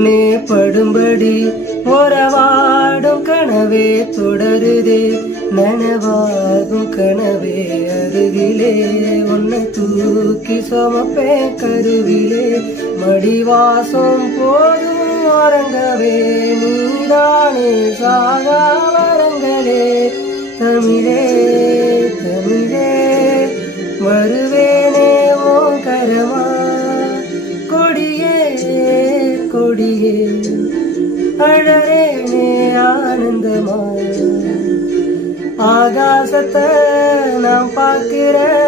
கண்ணே படும்படி உறவாடும் கனவே தொடருதே நனவாகும் கனவே அருகிலே உன்னை தூக்கி சுமப்பே கருவிலே மடிவாசம் போதும் உறங்கவே நீதானே சாகா வரங்களே தமிழே தமிழே வருவேனே ஓம் கரமா கொடியே கொடியே அழறேனே ஆனந்தமா ஆகாசத்தை நான் பார்க்கிறேன்